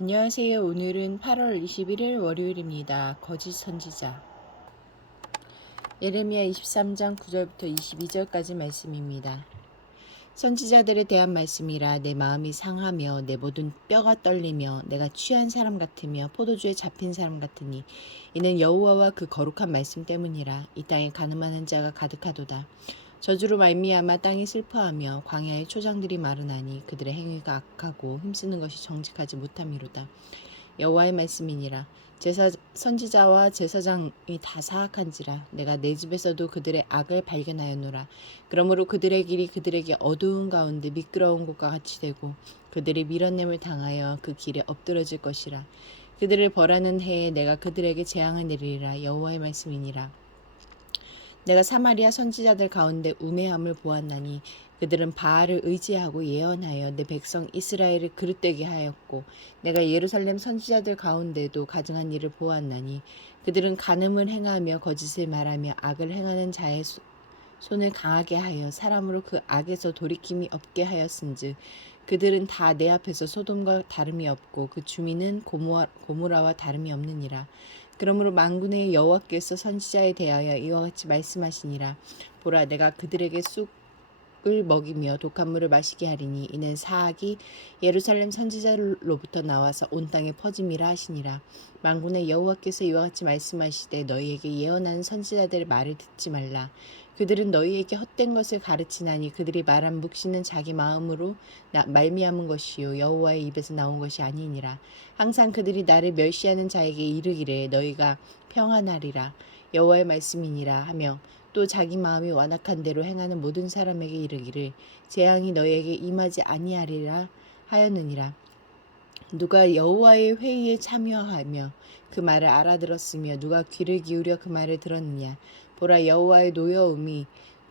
안녕하세요. 오늘은 8월 21일 월요일입니다. 거짓 선지자. 예레미야 23장 9절부터 22절까지 말씀입니다. 선지자들에 대한 말씀이라. 내 마음이 상하며 내 모든 뼈가 떨리며 내가 취한 사람 같으며 포도주에 잡힌 사람 같으니 이는 여호와와 그 거룩한 말씀 때문이라. 이 땅에 가늠하는 자가 가득하도다. 저주로 말미암아 땅이 슬퍼하며 광야의 초장들이 마르나니 그들의 행위가 악하고 힘쓰는 것이 정직하지 못함이로다. 여호와의 말씀이니라. 선지자와 제사장이 다 사악한지라. 내가 내 집에서도 그들의 악을 발견하였노라. 그러므로 그들의 길이 그들에게 어두운 가운데 미끄러운 곳과 같이 되고 그들이 밀어냄을 당하여 그 길에 엎드러질 것이라. 그들을 벌하는 해에 내가 그들에게 재앙을 내리리라. 여호와의 말씀이니라. 내가 사마리아 선지자들 가운데 우매함을 보았나니 그들은 바알을 의지하고 예언하여 내 백성 이스라엘을 그릇되게 하였고 내가 예루살렘 선지자들 가운데도 가증한 일을 보았나니 그들은 간음을 행하며 거짓을 말하며 악을 행하는 자의 손을 강하게 하여 사람으로 그 악에서 돌이킴이 없게 하였은즉 그들은 다 내 앞에서 소돔과 다름이 없고 그 주민은 고모라와 다름이 없느니라. 그러므로 만군의 여호와께서 선지자에 대하여 이와 같이 말씀하시니라. 보라, 내가 그들에게 쑥을 먹이며 독한 물을 마시게 하리니 이는 사악이 예루살렘 선지자로부터 나와서 온 땅에 퍼짐이라 하시니라. 만군의 여호와께서 이와 같이 말씀하시되 너희에게 예언하는 선지자들의 말을 듣지 말라. 그들은 너희에게 헛된 것을 가르치나니 그들이 말한 묵시는 자기 마음으로 말미암은 것이요 여호와의 입에서 나온 것이 아니니라. 항상 그들이 나를 멸시하는 자에게 이르기를 너희가 평안하리라. 여호와의 말씀이니라 하며 또 자기 마음이 완악한 대로 행하는 모든 사람에게 이르기를 재앙이 너희에게 임하지 아니하리라 하였느니라. 누가 여호와의 회의에 참여하며 그 말을 알아들었으며 누가 귀를 기울여 그 말을 들었느냐. 보라, 여호와의 노여움이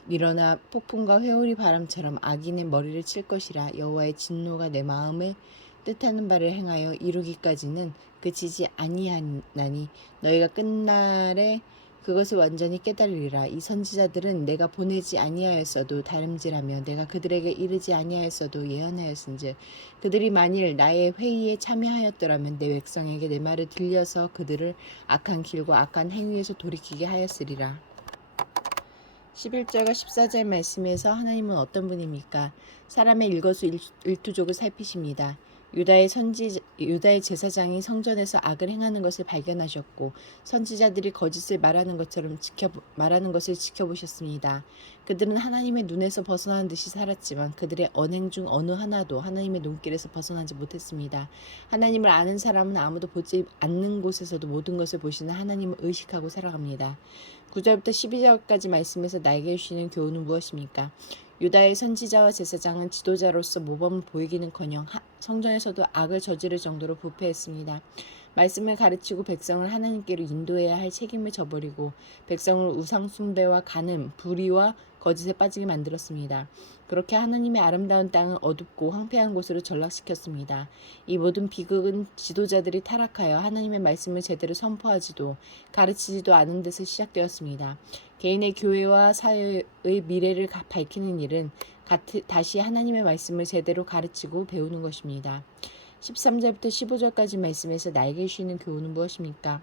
일어나 폭풍과 회오리 바람처럼 악인의 머리를 칠 것이라. 여호와의 진노가 내 마음을 뜻하는 바를 행하여 이루기까지는 그치지 아니하나니 너희가 끝날에 그것을 완전히 깨달으리라. 이 선지자들은 내가 보내지 아니하였어도 다름질하며 내가 그들에게 이르지 아니하였어도 예언하였은즉 그들이 만일 나의 회의에 참여하였더라면 내 백성에게 내 말을 들려서 그들을 악한 길과 악한 행위에서 돌이키게 하였으리라. 11절과 14절 말씀에서 하나님은 어떤 분입니까? 사람의 일거수일투족을 살피십니다. 유다의 제사장이 성전에서 악을 행하는 것을 발견하셨고 선지자들이 거짓을 말하는 것을 지켜보셨습니다. 그들은 하나님의 눈에서 벗어난 듯이 살았지만 그들의 언행 중 어느 하나도 하나님의 눈길에서 벗어나지 못했습니다. 하나님을 아는 사람은 아무도 보지 않는 곳에서도 모든 것을 보시는 하나님을 의식하고 살아갑니다. 9절부터 12절까지 말씀에서 나에게 주시는 교훈은 무엇입니까? 유다의 선지자와 제사장은 지도자로서 모범을 보이기는커녕 성전에서도 악을 저지를 정도로 부패했습니다. 말씀을 가르치고 백성을 하나님께로 인도해야 할 책임을 져버리고 백성을 우상 숭배와 간음, 불의와 거짓에 빠지게 만들었습니다. 그렇게 하나님의 아름다운 땅은 어둡고 황폐한 곳으로 전락시켰습니다. 이 모든 비극은 지도자들이 타락하여 하나님의 말씀을 제대로 선포하지도 가르치지도 않은 데서 시작되었습니다. 개인의 교회와 사회의 미래를 밝히는 일은 다시 하나님의 말씀을 제대로 가르치고 배우는 것입니다. 13절부터 15절까지 말씀에서 나에게 주시는 교훈은 무엇입니까?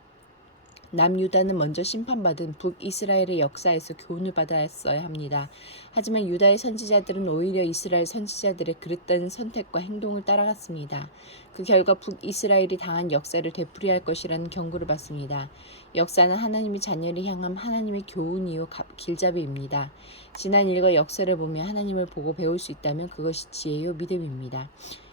남유다는 먼저 심판받은 북이스라엘의 역사에서 교훈을 받았어야 합니다. 하지만 유다의 선지자들은 오히려 이스라엘 선지자들의 그릇된 선택과 행동을 따라갔습니다. 그 결과 북이스라엘이 당한 역사를 되풀이할 것이라는 경고를 받습니다. 역사는 하나님의 자녀를 향한 하나님의 교훈이요 길잡이입니다. 지난 일과 역사를 보며 하나님을 보고 배울 수 있다면 그것이 지혜요 믿음입니다.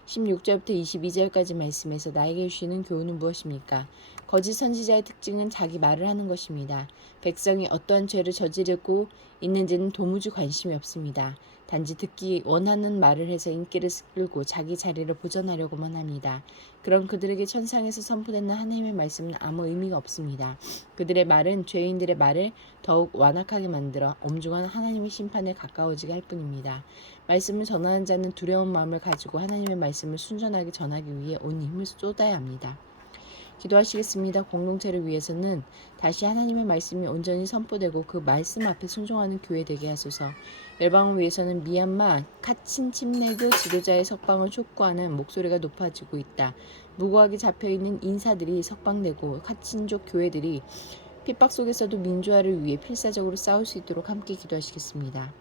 16절부터 22절까지 말씀에서 나에게 주시는 교훈은 무엇입니까? 거짓 선지자의 특징은 자기 말을 하는 것입니다. 백성이 어떠한 죄를 저지르고 있는지는 도무지 관심이 없습니다. 단지 듣기 원하는 말을 해서 인기를 끌고 자기 자리를 보존하려고만 합니다. 그럼 그들에게 천상에서 선포되는 하나님의 말씀은 아무 의미가 없습니다. 그들의 말은 죄인들의 말을 더욱 완악하게 만들어 엄중한 하나님의 심판에 가까워지게 할 뿐입니다. 말씀을 전하는 자는 두려운 마음을 가지고 하나님의 말씀을 순전하게 전하기 위해 온 힘을 쏟아야 합니다. 기도하시겠습니다. 공동체를 위해서는 다시 하나님의 말씀이 온전히 선포되고 그 말씀 앞에 순종하는 교회 되게 하소서. 열방을 위해서는 미얀마 카친 침례교 지도자의 석방을 촉구하는 목소리가 높아지고 있다. 무고하게 잡혀있는 인사들이 석방되고 카친족 교회들이 핍박 속에서도 민주화를 위해 필사적으로 싸울 수 있도록 함께 기도하시겠습니다.